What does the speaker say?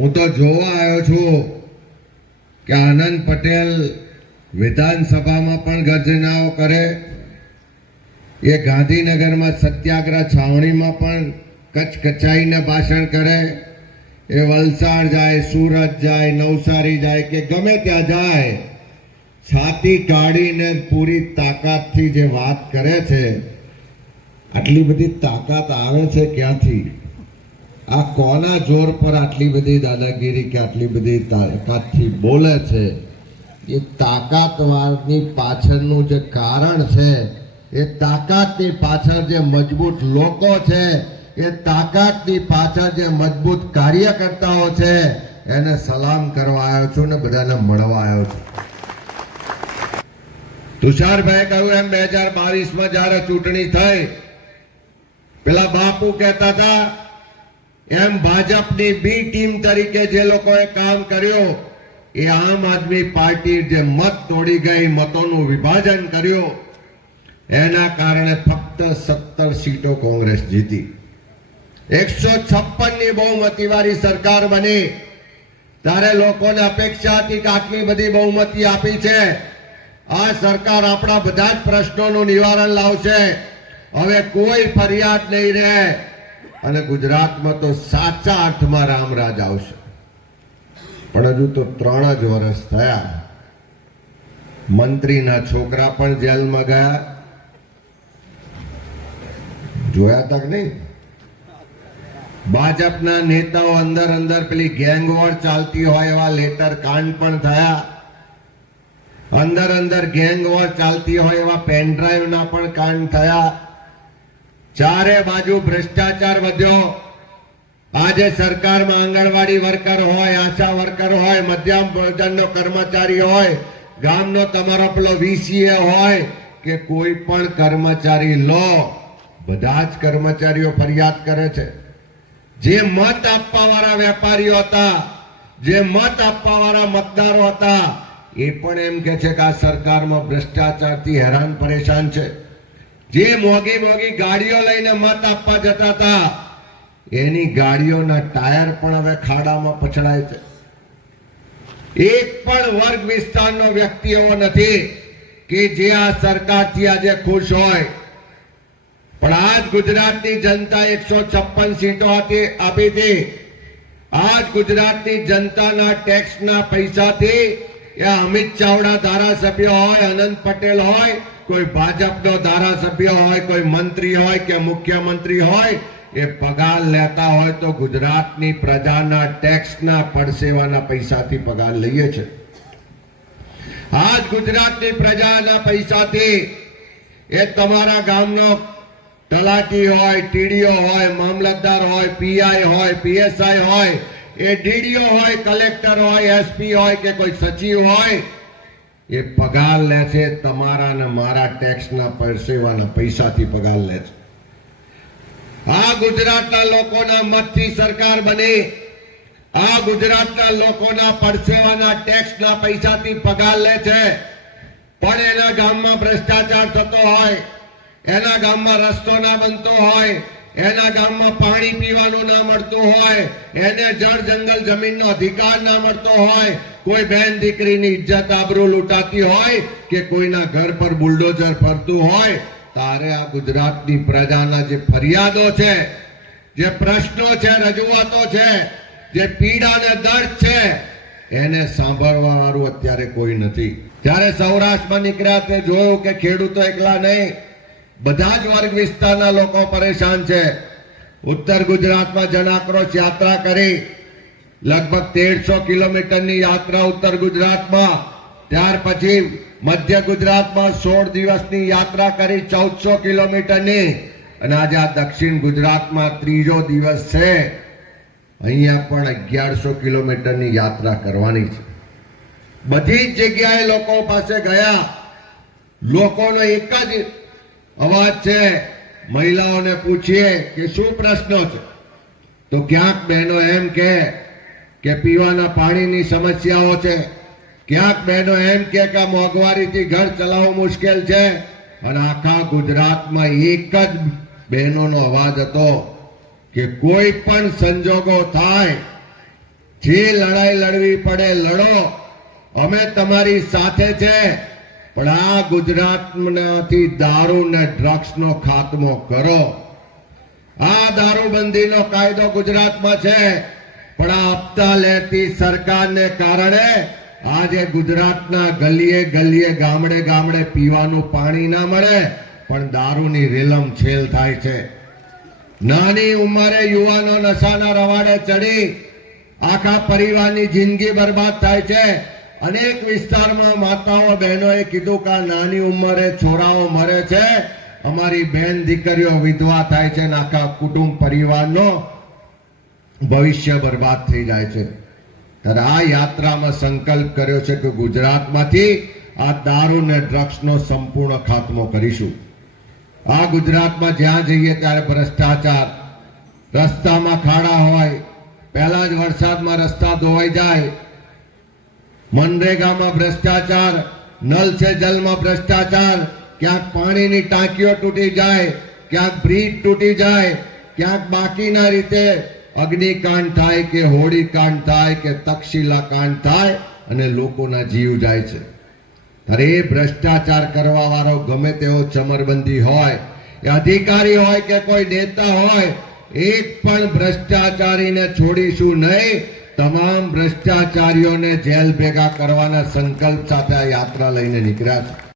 હું તો જોવા આવ્યો છું કે આનંદ પટેલ વિધાનસભામાં પણ ગર્જનાઓ કરે. એ ગાંધીનગરમાં સત્યાગ્રહ છાવણીમાં પણ કચકચાઈને ભાષણ કરે. એ વલસાડ જાય, સુરત જાય, નવસારી જાય કે ગમે ત્યાં જાય, છાતી કાઢીને પૂરી તાકાતથી જે વાત કરે છે, આટલી બધી તાકાત આવે છે ક્યાંથી? આ કોના જોર પર આટલી બધી દાદાગીરી કે આટલી બધી તાકાતથી બોલે છે? એ તાકાતવારની પાછળનું જે કારણ છે, એ તાકાતની પાછળ જે મજબૂત લોકો છે, એ તાકાતની પાછળ જે મજબૂત કાર્યકર્તાઓ છે, એને સલામ કરવા આવ્યો છું ને બધાને મળવા આવ્યો છું. તુષારભાઈ કહ્યું એમ, બે હજાર બાવીસમાં જ્યારે ચૂંટણી થઈ, પેલા બાપુ કહેતા હતા એમ ભાજપની બી ટીમ તરીકે જે લોકોએ કામ કર્યું, એ આમ આદમી પાર્ટી જે મત તોડી ગઈ, મતોનું વિભાજન કર્યું, એના કારણે ફક્ત સત્તર સીટો કોંગ્રેસ જીતી. એકસો છપ્પનની બહુમતીવાળી સરકાર બની. ત્યારે લોકોને અપેક્ષા હતી કે આટલી બધી બહુમતી આપી છે. આ સરકાર આપણા બધા જ પ્રશ્નોનું નિવારણ લાવશે. હવે કોઈ ફરિયાદ નહીં રહે. અને ગુજરાતમાં તો સાચા અર્થમાં રામરાજ આવશે. પણ હજુ તો ત્રણ જ વર્ષ થયા. મંત્રીના છોકરા પણ જેલમાં ગયા. જોયા તક નહીં? ભાજપના નેતાઓ અંદર અંદર પેલી ગેંગવોર ચાલતી હોય એવા લેટર કાંડ પણ થયા. અંદર અંદર ગેંગવોર ચાલતી હોય એવા પેનડ્રાઈવના પણ કાંડ થયા. ચારે બાજુ ભ્રષ્ટાચાર વધ્યો. આજે સરકારમાં આંગણવાડી વર્કર હોય, આશા વર્કર હોય મધ્યમ ભોજનનો કર્મચારી હોય, ગામનો તમારો પેલો વીસીએ હોય, કે કોઈ પણ કર્મચારી લો, બધા જ કર્મચારીઓ ફરિયાદ કરે છે. જે મત આપવા વાળા વેપારીઓ હતા, જે મત આપવા વાળા મતદારો હતા, એ પણ એમ કે છે કે આ સરકારમાં ભ્રષ્ટાચારથી હેરાન પરેશાન છે. જે મોંઘી મોંઘી ગાડીઓ લઈને મત આપવા જતા હતા, એની ગાડીઓના ટાયર પણ હવે ખાડામાં પછડાય છે. એક પણ વર્ગ વિસ્તારનો વ્યક્તિ એવો નથી કે જે આ સરકારથી આજે ખુશ હોય. પણ આજ ગુજરાતની જનતા એકસો છપ્પન સીટો હતી આપી હતી. આજ ગુજરાતની જનતાના ટેક્સના પૈસાથી એ અમિત ચાવડા ધારાસભ્ય હોય, અનંત પટેલ હોય, કોઈ ભાજપનો ધારાસભ્ય હોય, કોઈ મંત્રી હોય કે મુખ્યમંત્રી હોય, એ પગાર લેતા હોય તો ગુજરાતની પ્રજાના ટેક્સના પડસેવાના પૈસાથી પગાર લઈએ છે. આજ ગુજરાતની પ્રજાના પૈસાથી એ તમારા ગામનો તલાટી હોય, ટીડીઓ હોય, મામલતદાર હોય, પીઆઈ હોય, પીએસઆઈ હોય એ ડીડીઓ હોય, કલેક્ટર હોય, એસપી હોય કે કોઈ સચિવ હોય, એ પગાર લે છે, તમારા ને મારા ટેક્સના પરસેવાના પૈસાથી પગાર લે છે. આ ગુજરાતના લોકોના મતથી સરકાર બની. આ ગુજરાતના લોકોના પરસેવાના ટેક્સના પૈસાથી પગાર લે છે. પણ એના ગામમાં ભ્રષ્ટાચાર થતો હોય, એના ગામમાં રસ્તો ના બનતો હોય એના ગામમાં પાણી પીવાનું ના મળતું હોય, એને જળ જંગલ જમીનનો અધિકાર ના મળતો હોય, કોઈ બેન દીકરીની ઇજ્જત આબરૂ લૂંટાતી હોય કે કોઈના ઘર પર બુલડોઝર ફરતું હોય, તારે આ ગુજરાતની પ્રજાના જે ફરિયાદો છે, જે પ્રશ્નો છે, રજૂઆતો છે, જે પીડા ને દર્દ છે, એને સાંભળવા વાળું અત્યારે કોઈ નથી. જ્યારે સૌરાષ્ટ્રમાં નીકળ્યા તે જોયું કે ખેડૂતો એકલા નહીં બધા જ વર્ગ વિસ્તારના લોકો પરેશાન છે. ઉત્તર ગુજરાતમાં જનાક્રોશ યાત્રા કરી. લગભગ તેરસો કિલોમીટરની યાત્રા ઉત્તર ગુજરાતમાં. ત્યાર પછી મધ્ય ગુજરાતમાં સોળ દિવસની યાત્રા કરી ચૌદસો કિલોમીટરની. અને આજે આ દક્ષિણ ગુજરાતમાં ત્રીજો દિવસ છે. અહીંયા પણ અગિયારસો કિલોમીટરની યાત્રા કરવાની છે. બધી જ જગ્યાએ લોકો પાસે ગયા. લોકોનો એક જ અવાજ છે. મહિલાઓને પૂછીએ કે શું પ્રશ્નો છે? તો ક્યાંક બહેનો એમ કે કે પીવાના પાણીની સમસ્યાઓ છે. ક્યાંક બહેનો એમ કે કે મોંઘવારીથી ઘર ચલાવવું મુશ્કેલ છે. અને આખા ગુજરાતમાં એક જ બહેનોનો અવાજ હતો કે કોઈ પણ સંજોગો થાય, જે લડાઈ લડવી પડે, લડો. અમે તમારી સાથે છે. પણ આ ગુજરાતમાંથી દારૂ ને ડ્રગ્સનો ખાત્મો કરો. આ દારૂબંધીનો કાયદો ગુજરાતમાં છે, પણ આ હપ્તા લેતી સરકારને કારણે આજે ગુજરાતના ગલીએ ગલીએ ગામડે ગામડે પીવાનું પાણી ના મળે, પણ દારૂની રેલમ છેલ થાય છે. નાની ઉંમરે યુવાનો નશાના રવાડે ચડી, આખા પરિવારની જિંદગી બરબાદ થાય છે. અનેક વિસ્તારમાં માતાઓ બહેનોએ કીધું કે નાની ઉંમરે છોરાઓ મરે છે. અમારી બેન દીકરીઓ વિધવા થાય છે અને આખા કુટુંબ પરિવારનો ભવિષ્ય બરબાદ થઈ જાય છે. ત્યારે આ યાત્રામાં સંકલ્પ કર્યો છે કે ગુજરાતમાંથી આ દારૂ ને ડ્રગ્સનો સંપૂર્ણ ખાત્મો કરીશું. આ ગુજરાતમાં જ્યાં જઈએ ત્યારે ભ્રષ્ટાચાર. રસ્તામાં ખાડા હોય. પહેલા જ વરસાદમાં રસ્તા ધોવાઈ જાય. મનરેગામાં ભ્રષ્ટાચાર, નલ છે જલમાં ભ્રષ્ટાચાર. ક્યાંક પાણીની ટાંકીઓ તૂટી જાય, ક્યાંક બ્રિજ તૂટી જાય, ક્યાંક બાકીના રીતે અગ્નિકાંડ થાય કે હોળીકાંડ થાય કે તક્ષશિલા કાંડ થાય અને લોકોના જીવ જાય છે. અરે, ભ્રષ્ટાચાર કરવા વાળો ગમે તેવો ચમરબંધી હોય, એ અધિકારી હોય કે કોઈ નેતા હોય, એક પણ ભ્રષ્ટાચારીને છોડીશું નહીં. તમામ ભ્રષ્ટાચારીઓને જેલ ભેગા કરવાના સંકલ્પ સાથે આ યાત્રા લઈને નીકળ્યા છે.